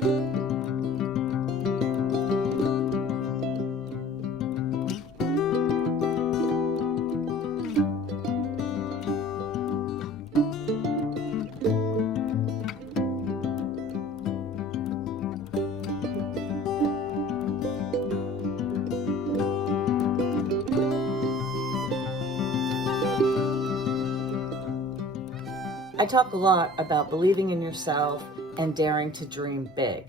I talk a lot about believing in yourself and daring to dream big.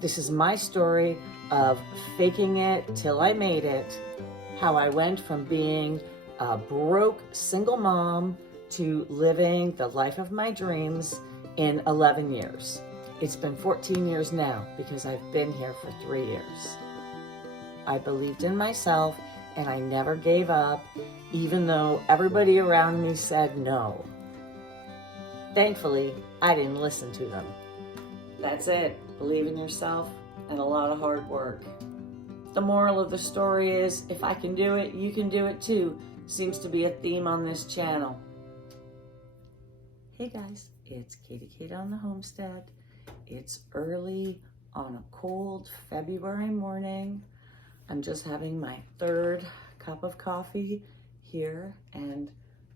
This is my story of faking it till I made it, how I went from being a broke single mom to living the life of my dreams in 11 years. It's been 14 years now because I've been here for 3 years. I believed in myself and I never gave up, even though everybody around me said no. Thankfully, I didn't listen to them. That's it. Believe in yourself and a lot of hard work. The moral of the story is, if I can do it, you can do it too. Seems to be a theme on this channel. Hey guys, it's Katie Kate on the Homestead. It's early on a cold February morning. I'm just having my third cup of coffee here and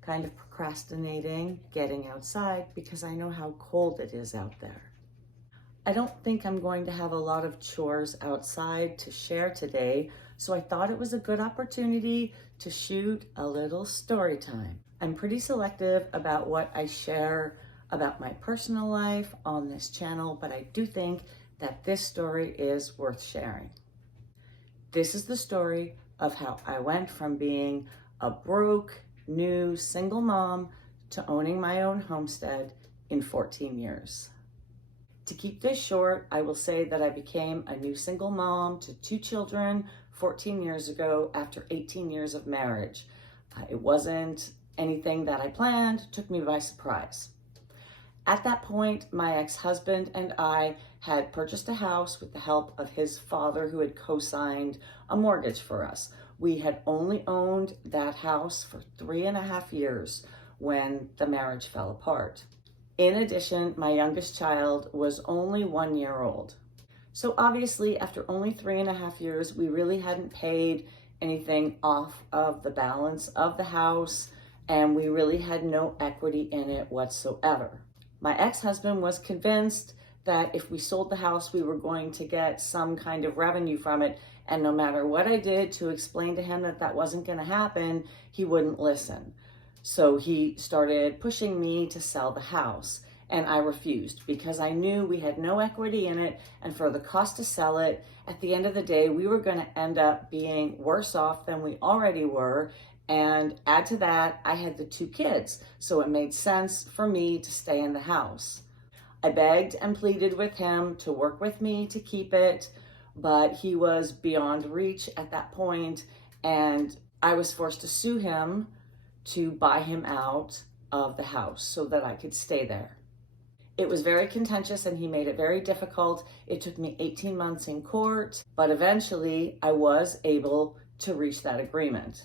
kind of procrastinating getting outside because I know how cold it is out there. I don't think I'm going to have a lot of chores outside to share today, so I thought it was a good opportunity to shoot a little story time. I'm pretty selective about what I share about my personal life on this channel, but I do think that this story is worth sharing. This is the story of how I went from being a broke, new single mom to owning my own homestead in 14 years. To keep this short, I will say that I became a new single mom to 2 children 14 years ago after 18 years of marriage. It wasn't anything that I planned, it took me by surprise. At that point, my ex-husband and I had purchased a house with the help of his father, who had co-signed a mortgage for us. We had only owned that house for 3.5 years when the marriage fell apart. In addition, my youngest child was only 1 year old. So obviously, after only 3.5 years, we really hadn't paid anything off of the balance of the house, and we really had no equity in it whatsoever. My ex-husband was convinced that if we sold the house, we were going to get some kind of revenue from it. And no matter what I did to explain to him that that wasn't going to happen, he wouldn't listen. So he started pushing me to sell the house. And I refused because I knew we had no equity in it. And for the cost to sell it, at the end of the day, we were going to end up being worse off than we already were. And add to that, I had the 2 kids. So it made sense for me to stay in the house. I begged and pleaded with him to work with me to keep it, but he was beyond reach at that point, and I was forced to sue him to buy him out of the house so that I could stay there. It was very contentious and he made it very difficult. It took me 18 months in court, but eventually I was able to reach that agreement.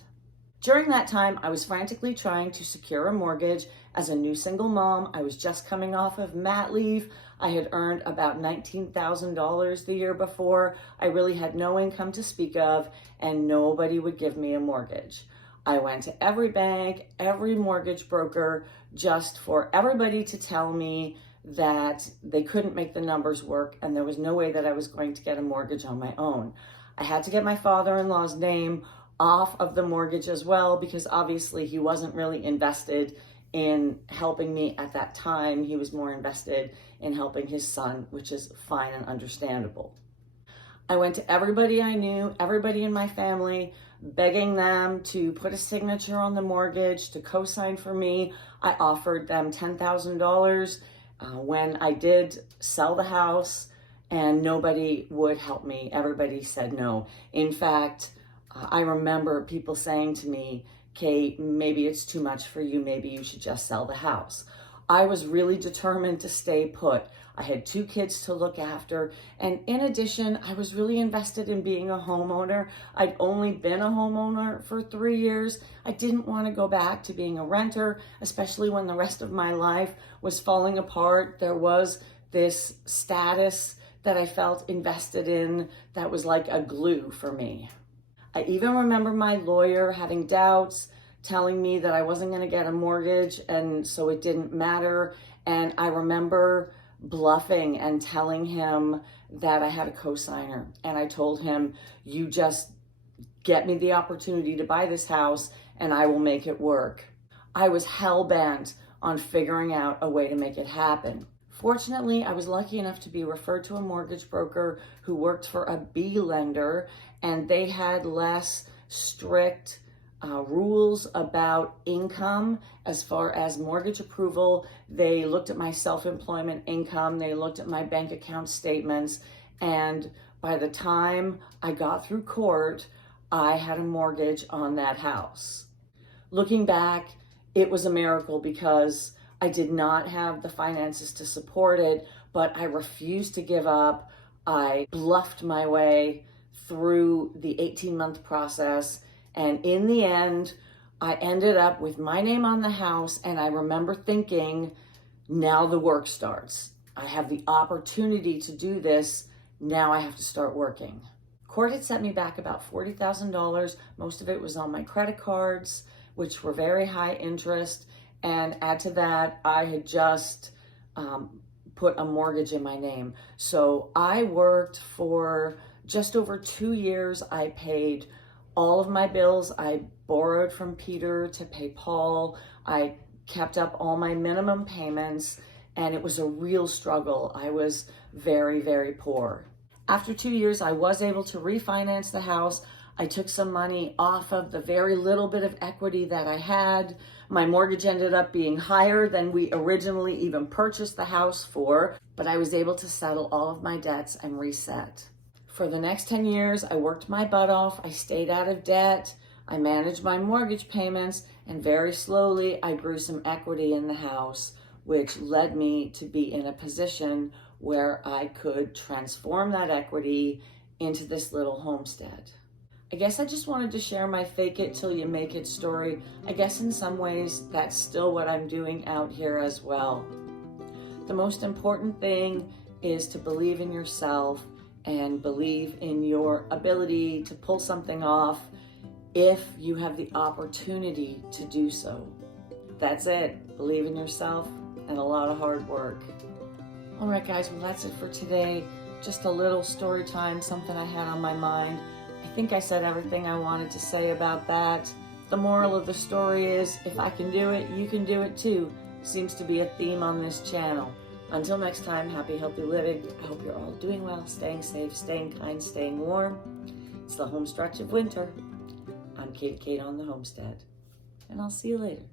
During that time, I was frantically trying to secure a mortgage. As a new single mom, I was just coming off of mat leave. I had earned about $19,000 the year before. I really had no income to speak of, and nobody would give me a mortgage. I went to every bank, every mortgage broker, just for everybody to tell me that they couldn't make the numbers work and there was no way that I was going to get a mortgage on my own. I had to get my father-in-law's name off of the mortgage as well, because obviously he wasn't really invested in helping me at that time. He was more invested in helping his son, which is fine and understandable. I went to everybody I knew, everybody in my family, begging them to put a signature on the mortgage, to co-sign for me. I offered them $10,000 when I did sell the house, and nobody would help me. Everybody said no. In fact, I remember people saying to me, Kate, maybe it's too much for you. Maybe you should just sell the house. I was really determined to stay put. I had 2 kids to look after. And in addition, I was really invested in being a homeowner. I'd only been a homeowner for 3 years. I didn't want to go back to being a renter, especially when the rest of my life was falling apart. There was this status that I felt invested in that was like a glue for me. I even remember my lawyer having doubts, telling me that I wasn't going to get a mortgage and so it didn't matter. And I remember bluffing and telling him that I had a co-signer. And I told him, you just get me the opportunity to buy this house and I will make it work. I was hell-bent on figuring out a way to make it happen. Fortunately, I was lucky enough to be referred to a mortgage broker who worked for a B lender, and they had less strict rules about income as far as mortgage approval. They looked at my self-employment income, they looked at my bank account statements, and by the time I got through court, I had a mortgage on that house. Looking back, it was a miracle because I did not have the finances to support it, but I refused to give up. I bluffed my way through the 18-month process, and in the end, I ended up with my name on the house, and I remember thinking, now the work starts. I have the opportunity to do this, now I have to start working. Court had set me back about $40,000. Most of it was on my credit cards, which were very high interest. And add to that, I had just put a mortgage in my name. So I worked for just over 2 years. I paid all of my bills. I borrowed from Peter to pay Paul. I kept up all my minimum payments, and it was a real struggle. I was very, very poor. After 2 years, I was able to refinance the house. I took some money off of the very little bit of equity that I had. My mortgage ended up being higher than we originally even purchased the house for, but I was able to settle all of my debts and reset. For the next 10 years, I worked my butt off. I stayed out of debt. I managed my mortgage payments, and very slowly I grew some equity in the house, which led me to be in a position where I could transform that equity into this little homestead. I guess I just wanted to share my fake it till you make it story. I guess in some ways that's still what I'm doing out here as well. The most important thing is to believe in yourself and believe in your ability to pull something off if you have the opportunity to do so. That's it. Believe in yourself and a lot of hard work. All right, guys, well, that's it for today. Just a little story time, something I had on my mind. I think I said everything I wanted to say about that. The moral of the story is, if I can do it, you can do it too. Seems to be a theme on this channel. Until next time, happy, healthy living. I hope you're all doing well, staying safe, staying kind, staying warm. It's the home stretch of winter. I'm Kate on the Homestead, and I'll see you later.